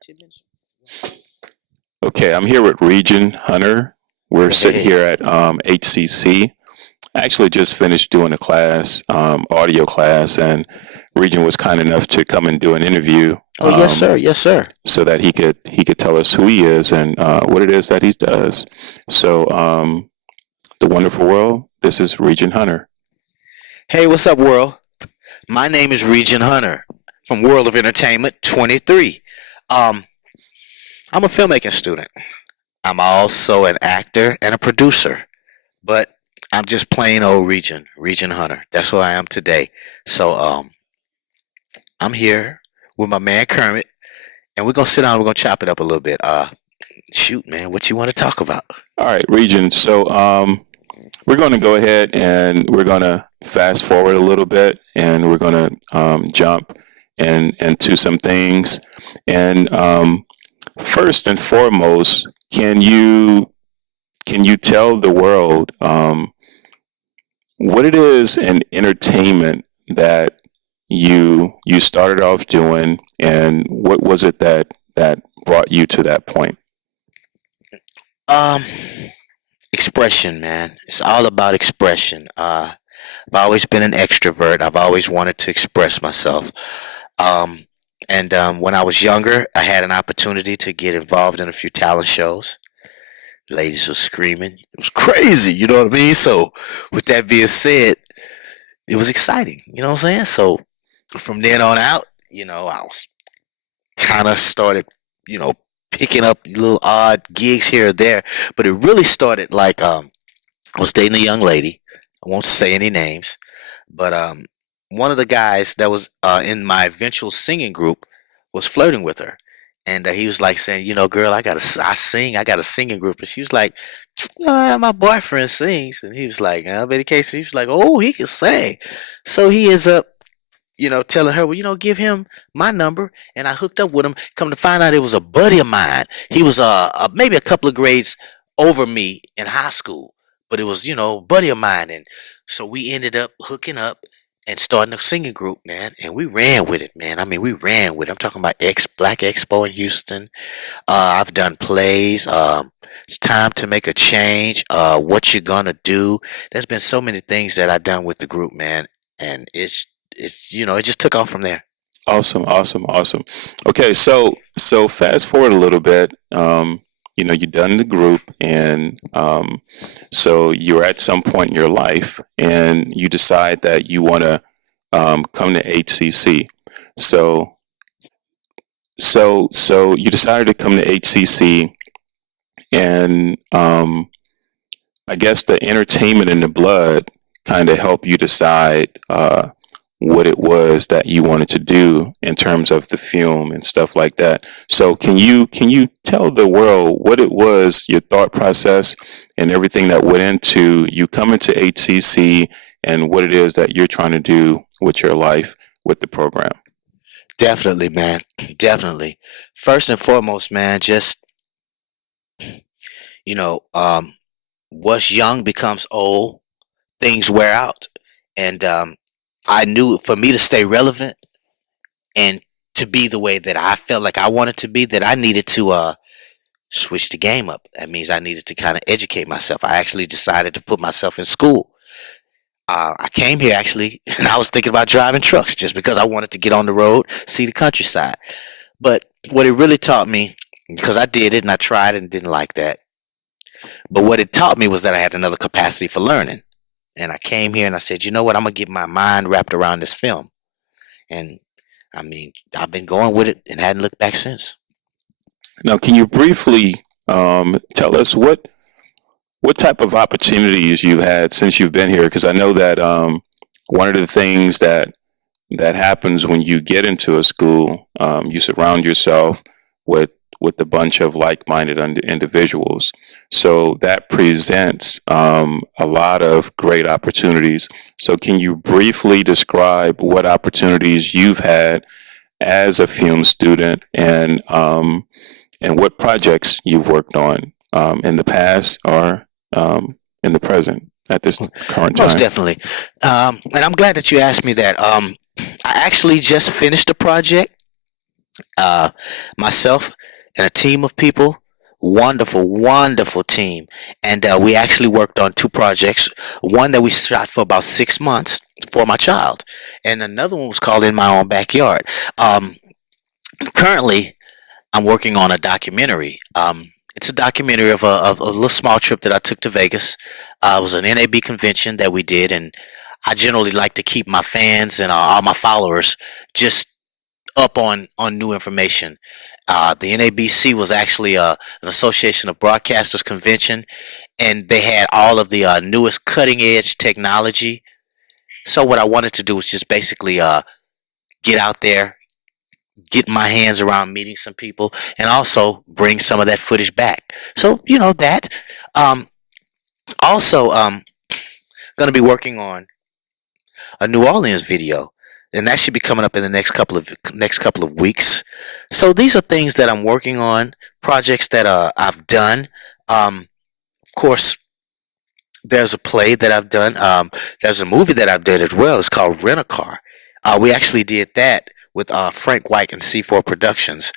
10 minutes. Okay, I'm here with Region Hunter. We're Hey, hey, sitting hey. here at HCC. I actually just finished doing a class, audio class, and Region was kind enough to come and do an interview, Oh, yes, sir. Yes, sir. so that he could tell us who he is and what it is that he does. So, the wonderful world. This is Region Hunter. Hey, what's up, world? My name is Region Hunter from World of Entertainment 23. Um, I'm a filmmaking student. I'm also an actor and a producer, but I'm just plain old Region Hunter. That's who I am today. So, I'm here with my man Kermit, and we're gonna sit down. We're gonna chop it up a little bit. Shoot, man, what you want to talk about? All right, Region. So, we're going to go ahead and we're going to fast forward a little bit, and we're going to jump into some things. And first and foremost, can you tell the world what it is in entertainment that you started off doing, and what was it that brought you to that point? Um, Expression, man. It's all about expression. I've always been an extrovert. I've always wanted to express myself. Um, and when I was younger, I had an opportunity to get involved in a few talent shows. Ladies were screaming. It was crazy, you know what I mean? So, with that being said, it was exciting, you know what I'm saying? So, from then on out, I was kind of started, you know, picking up little odd gigs here or there. But it really started like I was dating a young lady. I won't say any names, but one of the guys that was in my eventual singing group was flirting with her. And he was like saying, girl, I sing, I got a singing group. And she was like, my boyfriend sings. And he was like, but in case he was like, oh, he can sing. So he ends up, telling her, well, give him my number. And I hooked up with him. Come to find out it was a buddy of mine. He was maybe a couple of grades over me in high school, but it was, a buddy of mine. And so we ended up hooking up and starting a singing group, man. And we ran with it, man. I mean, we ran with it. I'm talking about Black Expo in Houston. I've done plays. It's time to make a change. What you gonna do? There's been so many things that I've done with the group, man. And it just took off from there. Awesome, awesome, awesome. Okay, so fast forward a little bit. You've done the group, and so you're at some point in your life, and you decide that you want to come to HCC. So, so you decided to come to HCC, and I guess the entertainment in the blood kind of helped you decide what it was that you wanted to do in terms of the film and stuff like that. So can you tell the world what it was, your thought process, and everything that went into you coming to HCC, and what it is that you're trying to do with your life with the program? Definitely, man. Definitely. First and foremost, man, just you know, um, what's young becomes old. Things wear out, and I knew for me to stay relevant and to be the way that I felt like I wanted to be, that I needed to switch the game up. That means I needed to kind of educate myself. I actually decided to put myself in school. I came here actually, and I was thinking about driving trucks just because I wanted to get on the road, see the countryside. But what it really taught me, because I did it and I tried and didn't like that, but what it taught me was that I had another capacity for learning. And I came here and I said, you know what, I'm gonna get my mind wrapped around this film. And I mean, I've been going with it and hadn't looked back since. Now, can you briefly tell us what type of opportunities you've had since you've been here? Because I know that one of the things that happens when you get into a school, you surround yourself with a bunch of like-minded individuals. So that presents a lot of great opportunities. So can you briefly describe what opportunities you've had as a film student, and what projects you've worked on in the past or in the present at this current Most time? definitely. And I'm glad that you asked me that. I actually just finished a project. Uh, Myself and a team of people, wonderful, wonderful team, and we actually worked on two projects. One that we shot for about 6 months for my child, and another one was called In My Own Backyard. Um, Currently, I'm working on a documentary. It's a documentary of a little small trip that I took to Vegas. It was an NAB convention that we did, and I generally like to keep my fans and all my followers just up on new information. The NABC was actually an Association of Broadcasters convention, and they had all of the newest cutting edge technology. So what I wanted to do was just basically get out there, get my hands around meeting some people, and also bring some of that footage back. So that. Um, Also, going to be working on a New Orleans video, and that should be coming up in the next couple of weeks. So these are things that I'm working on, projects that I've done. Of course, there's a play that I've done. There's a movie that I've done as well. It's called Rent a Car. We actually did that with Frank White and C4 Productions.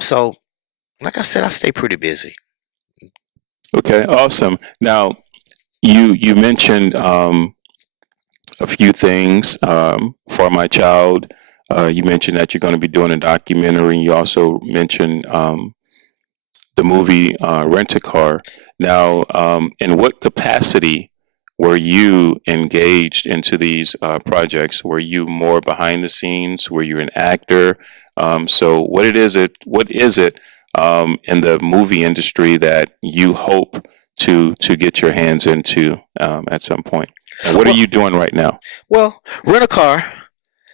So, like I said, I stay pretty busy. Okay, awesome. Now, you mentioned a few things for my child. You mentioned that you're going to be doing a documentary. You also mentioned the movie Rent a Car. Now, in what capacity were you engaged into these projects? Were you more behind the scenes? Were you an actor? So, what is it in the movie industry that you hope to get your hands into at some point? And what are Well, you doing right now? well, Rent a Car,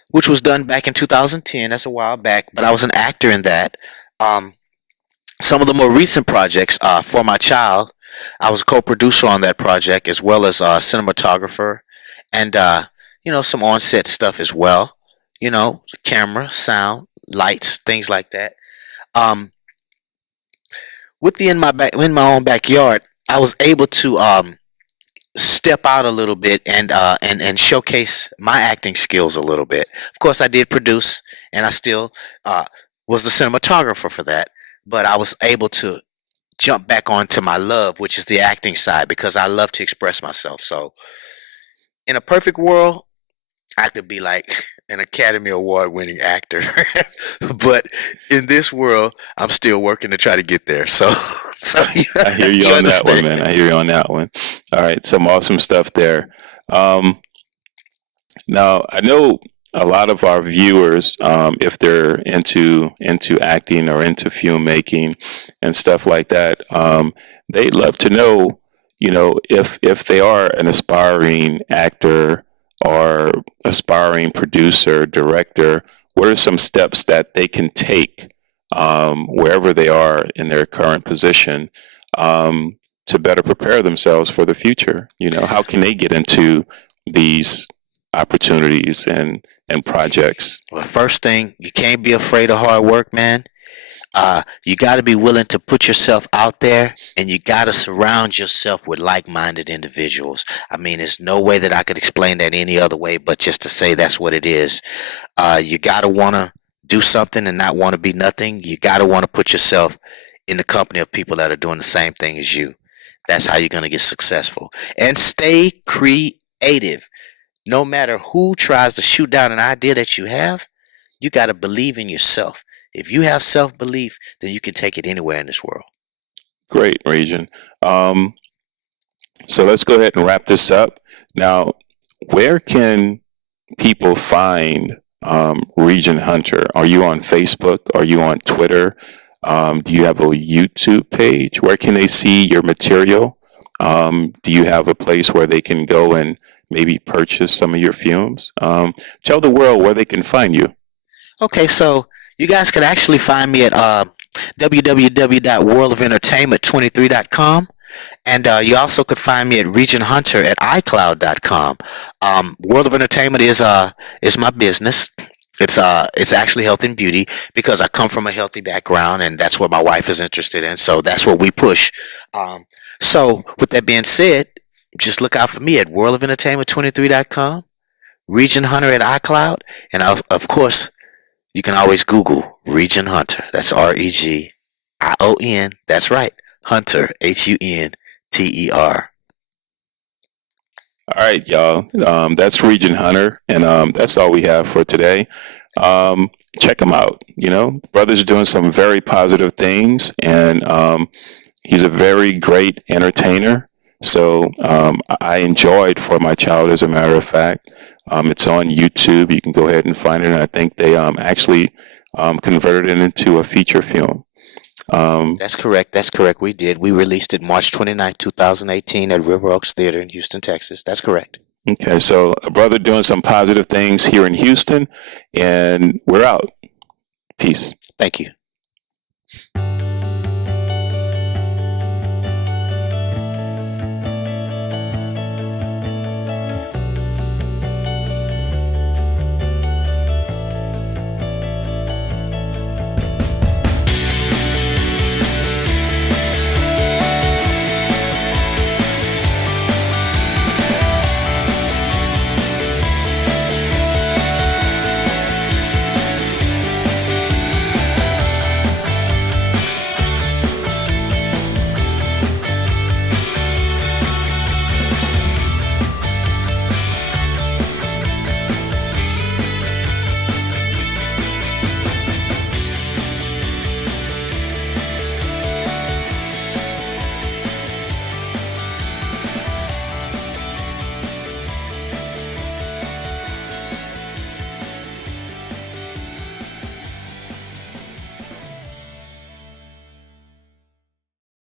which was done back in 2010. That's a while back, but I was an actor in that. Um, some of the more recent projects for my child, I was a co-producer on that project as well as a cinematographer, and some on-set stuff as well. Camera, sound, lights, things like that. Um, with the in my own backyard, I was able to step out a little bit and showcase my acting skills a little bit. Of course, I did produce, and I still uh, was the cinematographer for that. But I was able to jump back onto my love, which is the acting side, because I love to express myself. So, in a perfect world, I could be like an Academy Award winning actor. But in this world, I'm still working to try to get there. So, so you, I hear you you on that one, understand. man. I hear you on that one. All right, some awesome stuff there. Um, Now, I know a lot of our viewers, if they're into acting or into filmmaking and stuff like that, they'd love to know, if they are an aspiring actor or aspiring producer, director, what are some steps that they can take wherever they are in their current position to better prepare themselves for the future? How can they get into these opportunities and projects? Well, first thing, you can't be afraid of hard work, man. You got to be willing to put yourself out there, and you got to surround yourself with like-minded individuals. I mean, there's no way that I could explain that any other way but just to say that's what it is. You got to want to do something and not want to be nothing. You got to want to put yourself in the company of people that are doing the same thing as you. That's how you're going to get successful. And stay creative. No matter who tries to shoot down an idea that you got to believe in yourself. If you have self belief, then you can take it anywhere in this world. Great, Region. Um, so let's go ahead and wrap this up. Now, where can people find Region Hunter? Are you on Facebook? Are you on Twitter? Do you have a YouTube page? Where can they see your material? Do you have a place where they can go and maybe purchase some of your films? Tell the world where they can find you. Okay, so you guys can actually find me at www.worldofentertainment23.com. And you also could find me at Region Hunter at iCloud.com. World of Entertainment is my business. It's actually health and beauty because I come from a healthy background and that's what my wife is interested in. So that's what we push. Um, so with that being said, just look out for me at worldofentertainment23.com, Region Hunter at iCloud, and of course You can always Google Region Hunter. That's Region. That's right. Hunter. Hunter. All right, y'all. That's Region Hunter, and that's all we have for today. Um, Check him out. You know, brother's doing some very positive things, and he's a very great entertainer. So I enjoyed For My Child, as a matter of fact. It's on YouTube. You can go ahead and find it. And I think they actually converted it into a feature film. Um, That's correct. That's correct. We did. We released it March 29th, 2018 at River Oaks Theater in Houston, Texas. That's correct. okay, so a brother doing some positive things here in Houston, and we're out. Peace. Thank you.